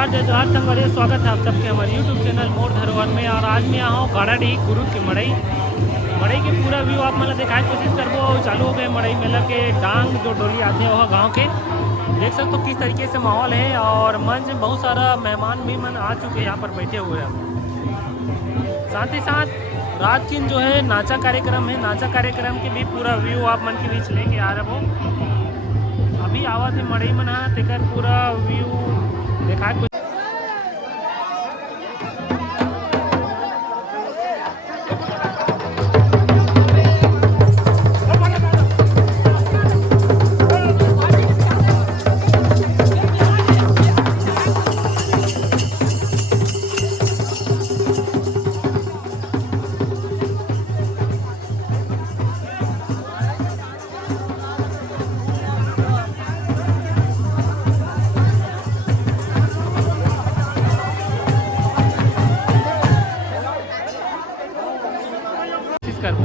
नमस्कार, जय जोहार संगवारी, स्वागत है आप सबके हमारे यूट्यूब चैनल मोर धरोहर में। और आज मैं यहाँ हूँ गाड़ाडी गुरु की मड़ई के पूरा व्यू आप मतलब दिखाने की कोशिश करबो। चालू हो गए मड़ई मेला के डांग जो डोली आते हैं वह गाँव के देख सकते हो किस तरीके से माहौल है। और मंच बहुत सारा मेहमान भी मन आ चुके हैं, यहाँ पर बैठे हुए हैं। साथ ही साथ रात की जो है नाचा कार्यक्रम है, नाचा कार्यक्रम के भी पूरा व्यू आप मन के बीच लेके आ रहे हो। अभी आवा थे मड़ई मना तेकर पूरा व्यू देखा कुछ।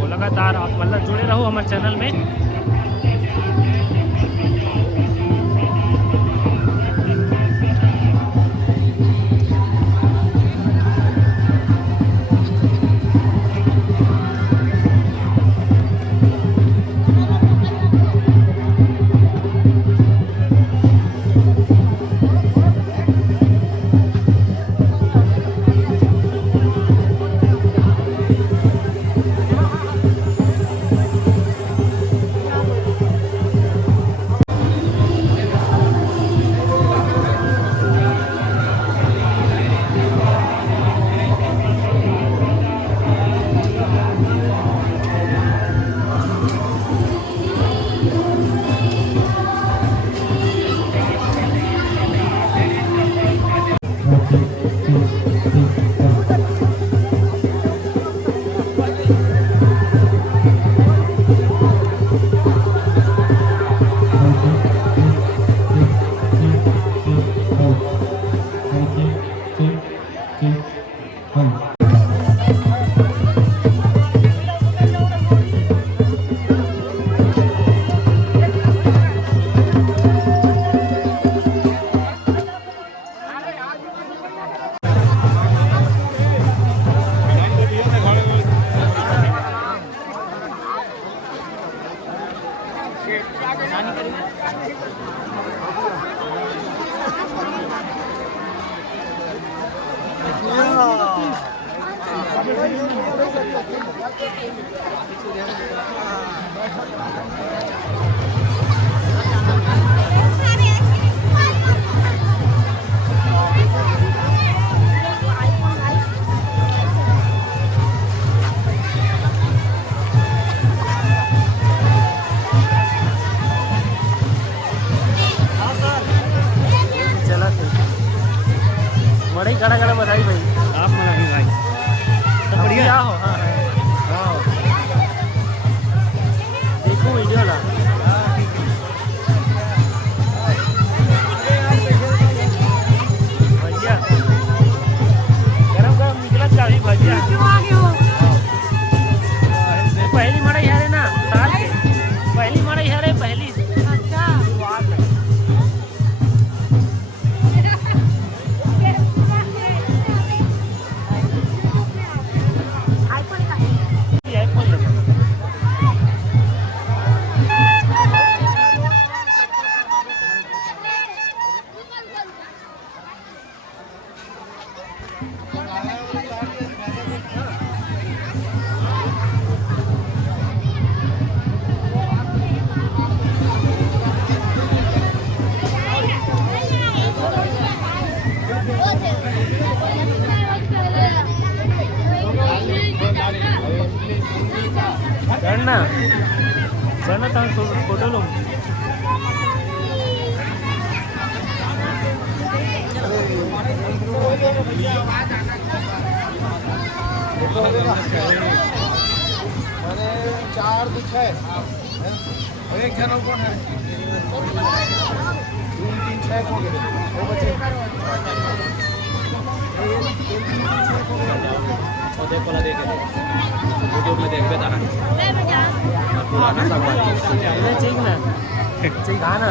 लगातार आप मतलब जुड़े रहो हमारे चैनल में। मड़ई गड़ा गड़ा बधाई भाई, आप मना भी भाई सब बढ़िया हो। हाँ हाँ देखो वीडियो ना भैया गरम गरम निकला चाही भैया। पहली मड़ई है ना साल के, पहली मड़ई है पहली। चढ़ना चढ़ना तो फोटो लो। चार कुछ है एक जन कौन है 3 3 6 हो गए वो बचे देखो ना देखे वीडियो में देख बेटा पुराना सब ठीक ना ठीक गाना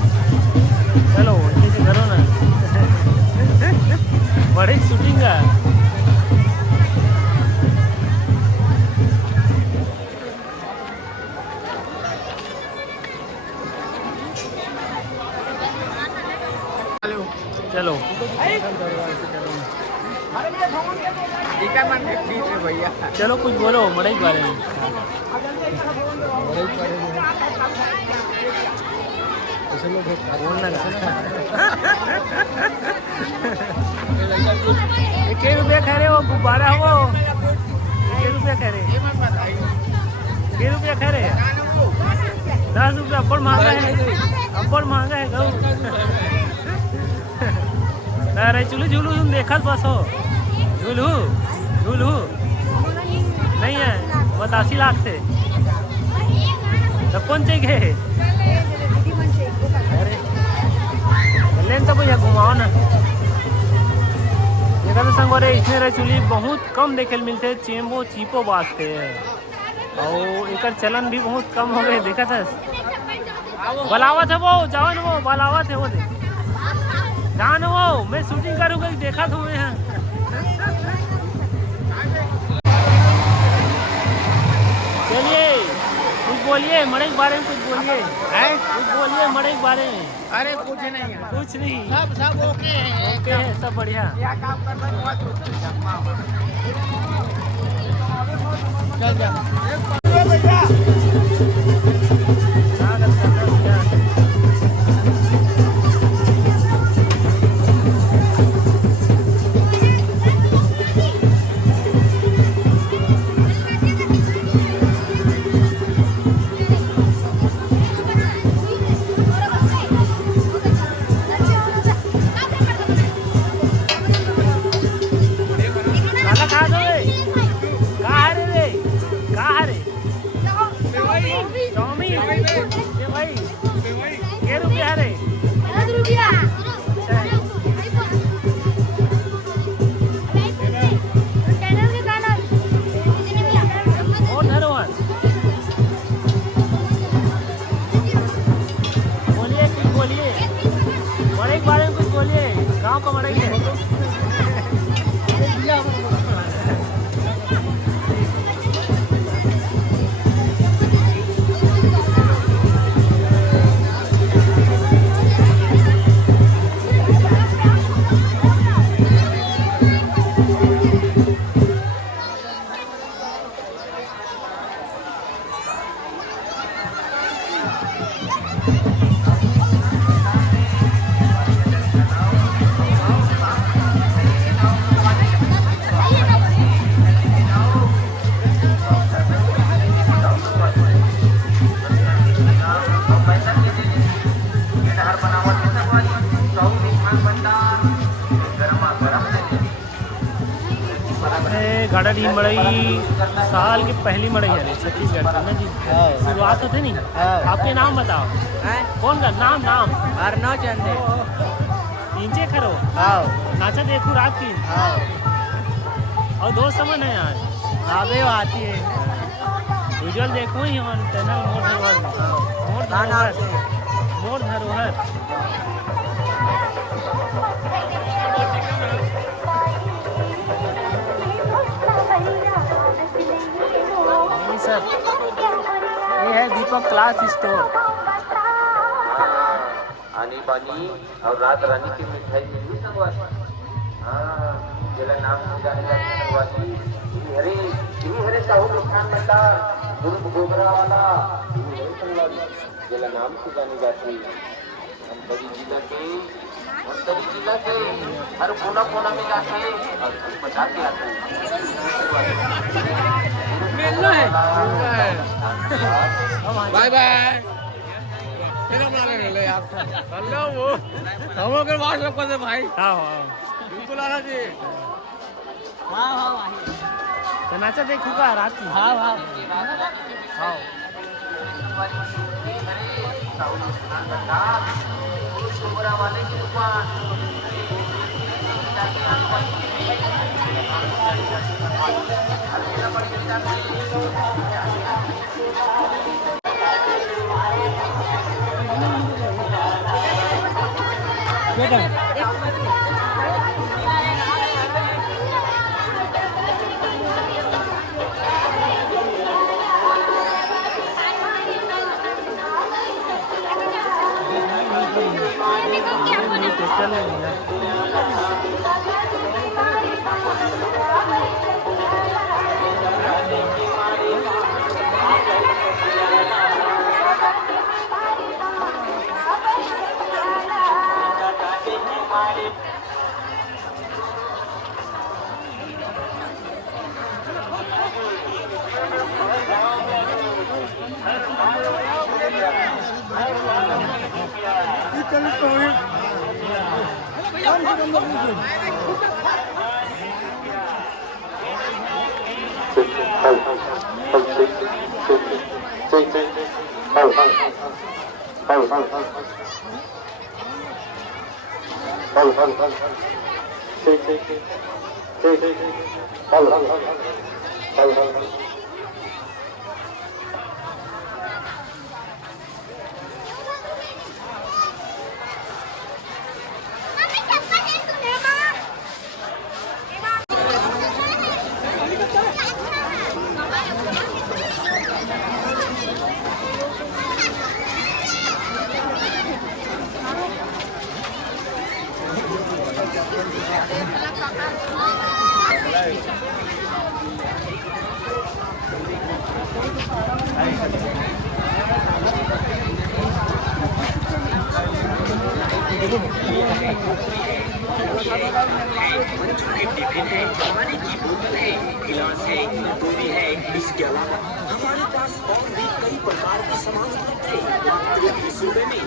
चलो नीचे करो ना बड़ी शूटिंग है। चलो भैया चलो कुछ बोलो मड़ई के बारे में। के रुपया खा रहे हो गुब्बारा हो के रुपया खा रहे के रुपया खा रहे 10 रुपया अब्बड़ महंगा है अब्बड़ महंगा है गऊ अरे चुलू झूलू तुम देखत बस हो झूलू झूलू नहीं है 82 लाख थे तब कौन चाहिए लेन तो भैया घुमाओ ना देखा तो संग इसमें रह चुली बहुत कम देखे मिलते चेम्बो चीपो बाजते हैं और एक चलन भी बहुत कम हो गए देखा था बलावत है वो जवान वो बलावत है वो देख जान वो मैं शूटिंग करूँगा देखा तो मैं यहाँ चलिए कुछ बोलिए मड़ई के बारे में कुछ बोलिए कुछ बोलिए मड़ई के बारे में। अरे कुछ नहीं है कुछ नहीं सब ओके है ओके है सब बढ़िया क्या काम करना है चल जा भैया गाँव का मड़ई है गाड़ी मड़ई साल की पहली मड़ई है छत्तीसगढ़ की ना जी शुरुआत होते नहीं आपके नाम बताओ कौन का नाम नाम अर्नव चंदे तीनचे खरो नाचा देखू रात की और दोस्त समन है यार आवे आती है विजुअल देखो ही ऑन चैनल मोर धरोहर सर ये है दीपक क्लास स्टोर आनी बानी और रात रानी की मिठाई मिली संगवारी जिला नाम जाने जाते संगवारी हरे साहू दुकान मंदार गुरु गोबरा वाला संगवारी जिला नाम से जानी जाती हम बड़ी जिला के उस तरीके से हर कोना कोना में जाके और बचा के आते हैं। बाय बाय हेलो वो हम अगर व्हाट्सएप कर दे भाई। हाँ हाँ बिल्कुल आना जी। तो नाचा देखूंगा रात में। हाँ हाँ हाँ वाले की दुकान बच्चों के टिफिन है, पानी की बोतल है, गिलास है, कटोरी है। इसके अलावा हमारे पास और भी कई प्रकार के सामान उपलब्ध है। एक ही सूबे में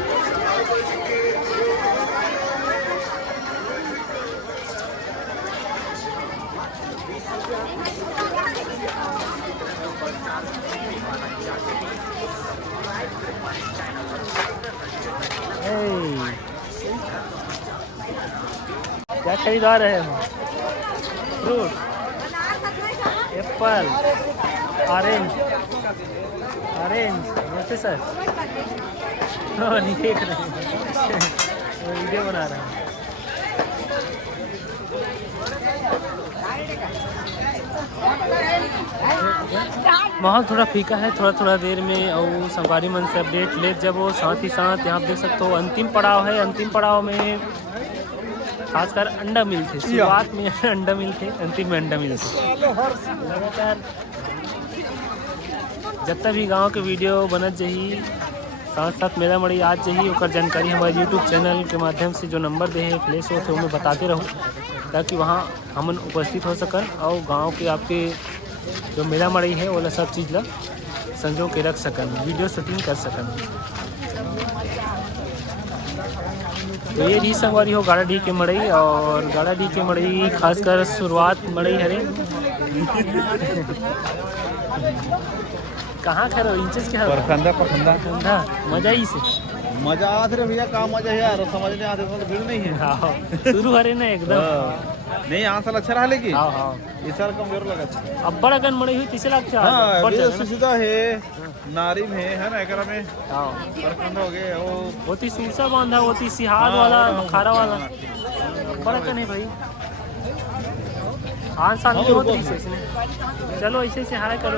क्या खरीदा रहे हो? फ्रूट, एप्पल, ऑरेंज, नमस्ते सर। नहीं देख रहे हैं, वीडियो बना रहा हूँ। माहौल थोड़ा फीका है, थोड़ा देर में और संगवारी मन से अपडेट ले जब वो साथ ही साथ यहाँ देख सकते हो अंतिम पड़ाव है। अंतिम पड़ाव में खासकर अंडा मिल थे, शुरुआत में अंडा मिल थे, अंतिम में अंडा मिल थे। लगातार जब तक भी गांव के वीडियो बनत जही, साथ साथ मेला मड़ी आज जही और जानकारी हमारे यूट्यूब चैनल के माध्यम से जो नंबर दे है प्लेस हो तो मैं बताते रहूँ, ताकि वहाँ हम उपस्थित हो सकन और गांव के आपके जो मेला मड़ी है वो सब चीज़ ला संजो के रख सकन, वीडियो शूटिंग कर सकन। तो ये री संगवारी हो गाड़ा डी के मड़ई, और गाड़ा डी के मड़ई खासकर शुरुआत मड़ई हरे कहाँ खड़ो इंचेस के परखंदा मजा ही से मजा आते रे भैया, काम मजा है यार, समझ नहीं आते तो भीड़ नहीं है। हाँ शुरू हरे ना एकदम। नहीं यहाँ साल अच्छा रहा लेकिन हाँ इस साल कमजोर लगा। अब बड़ा गन मड़ी हुई तीसरा अच्छा सीधा है नारी में है ना एकरा में परखंड हो गए वो होती सूरसा बांधा होती सिहार वाला खारा वाला बड़ा गन है भाई। हाँ साल में होती है। चलो ऐसे से हाय करो।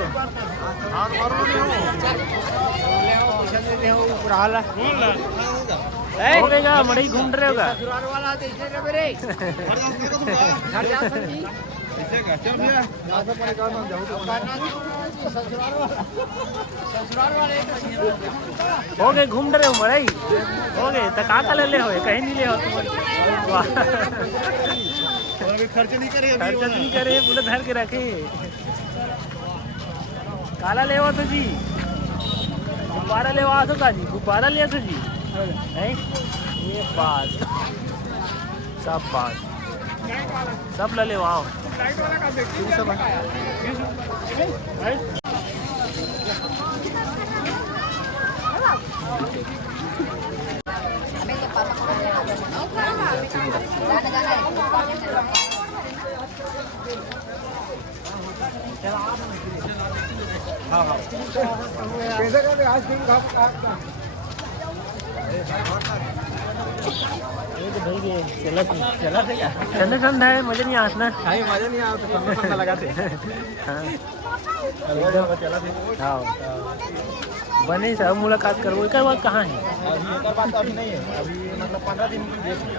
हो गएगा मड़ई घूम रहे होगा। ऐसे का चल भैया हो गए घूम रहे हो मड़ई हो गए तो का ले ले हो कहीं नहीं ले हो तुम। वाह अभी खर्च नहीं करे खर्चा नहीं करे पूरा धर के रखे। काला ले तो जी गुब्बारा ले तो का जी गुब्बारा लिया तो जी है ये बात सब ले आओ। ठंडा ठंडा है मजा नहीं आता ना। मजा नहीं आता ठंडा लगाते हाँ बने सब मुलाकात करो एक बात कहाँ है बात अभी नहीं है अभी मतलब 15 दिन की डेट है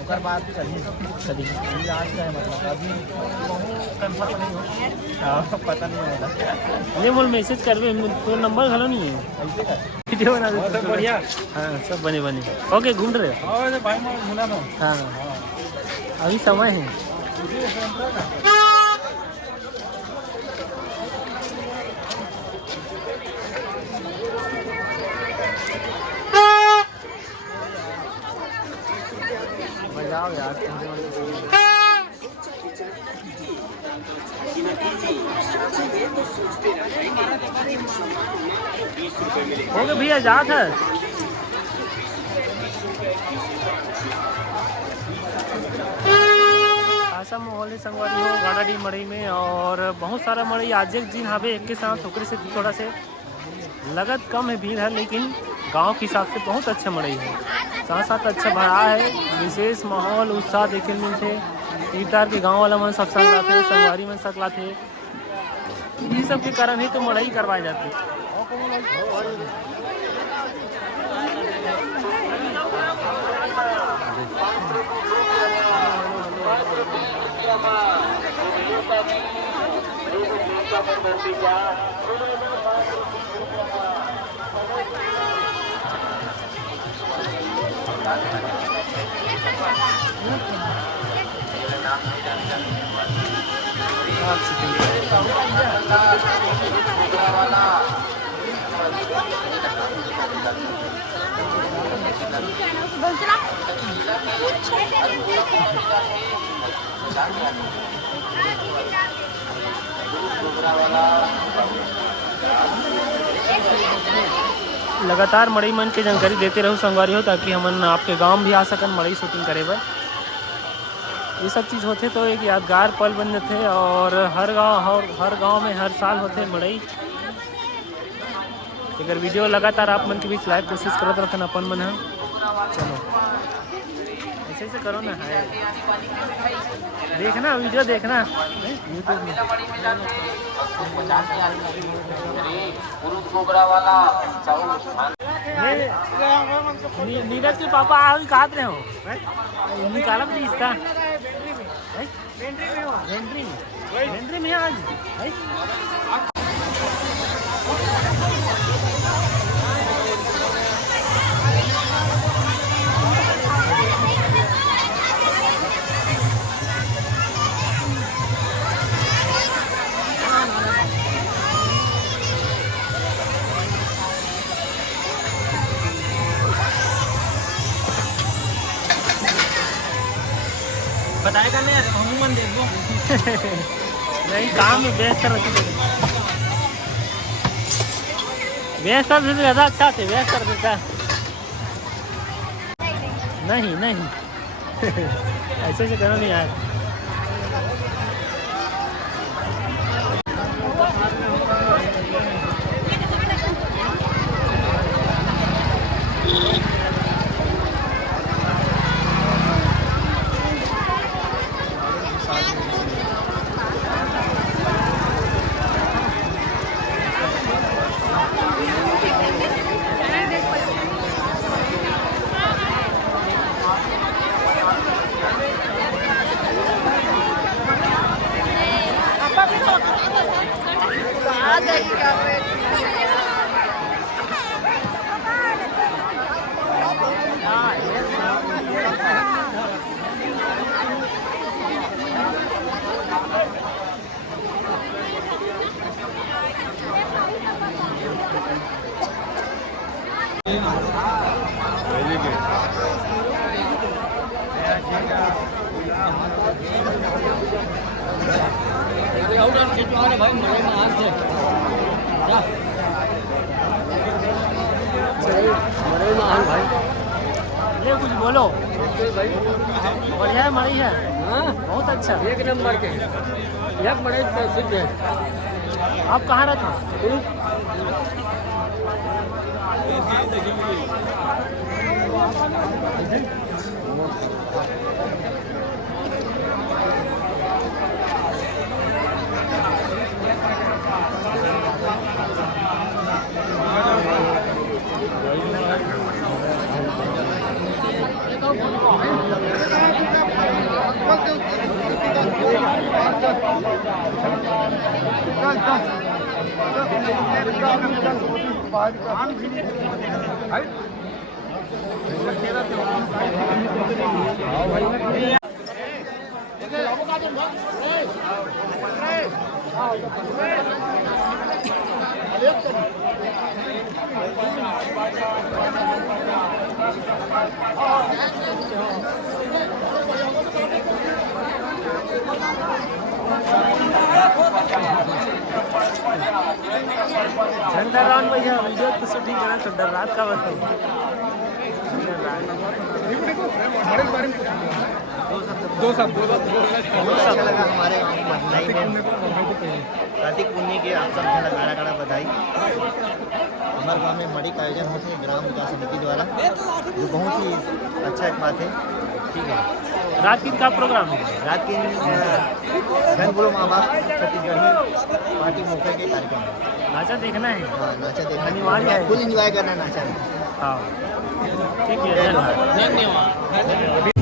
ओकर बाद कभी आज का है मतलब अभी कंफर्म नहीं हो पता नहीं होगा ये मोल मैसेज करवे तो नंबर घलो नहीं है ऐसे का वीडियो बना दे बढ़िया हाँ सब बने ओके घूम रहे हो। भाई मैं मुना में हाँ अभी समय है। बजाओ यार हो गए भैया जात है। ऐसा माहौल है संगवारी हो गाड़ाडी मड़ई में और बहुत सारा मड़ई आज एक दिन हवे एक के साथ ओकरे से थोड़ा से लगत कम है भीड़ है लेकिन गांव के हिसाब से बहुत अच्छा मड़ई है साथ साथ अच्छा भरा है विशेष माहौल उत्साह देखे मिलते तीरदार के गांव वाला मन सब सकलाते संगवारी मन सकलाते ये सब के कारण ही तो मड़ई करवाए जाते। लगातार मड़ई मन के जानकारी देते रहो संगवारी हो ताकि हमन आपके गांव भी आ सकन मड़ई शूटिंग करे बर। ये सब चीज़ होते तो एक यादगार पल बन जाते और हर गांव में हर साल होते मड़ई। अगर वीडियो लगातार आप मन के बीच लाइव कोशिश करते रहते अपन मन है चलो ऐसे से करो ना है देखना वीडियो देखना यूट्यूब में। नीरज के पापा आज कहा रहे हो निकाला इसका वेंट्री में आज बताएगा नहीं हनुमान देखो नहीं काम में व्यस्त रहती व्यस्त से ज़्यादा अच्छा थे व्यस्त कर देता नहीं ऐसे करो नहीं यार। ले कुछ बोलो। बढ़िया है मड़ई है, बहुत अच्छा। एक नंबर के एक बड़े प्रसिद्ध है। आप कहाँ रहते हो? झंडा रान भैया वीडियो तो शूटिंग करा तो डर रात का बताओ। अच्छा लगा हमारे गाँव मधुलाई में कार्तिक पूर्णिमा के आप सब झलक गाड़ा गाड़ा बधाई। हमारे गाँव में मड़ी का आयोजन होते हैं ग्राम विकास समिति द्वारा, जो बहुत ही अच्छा एक बात है। ठीक है, रात की का प्रोग्राम है? रात के धन बोलो माँ बाप छत्तीसगढ़ी पार्टी मौके के कार्यक्रम है। नाचा देखना है? हाँ, नाचा देखना अनिवार्य है। फुल इंजॉय करना है नाचा में। हाँ ठीक है, धन्यवाद।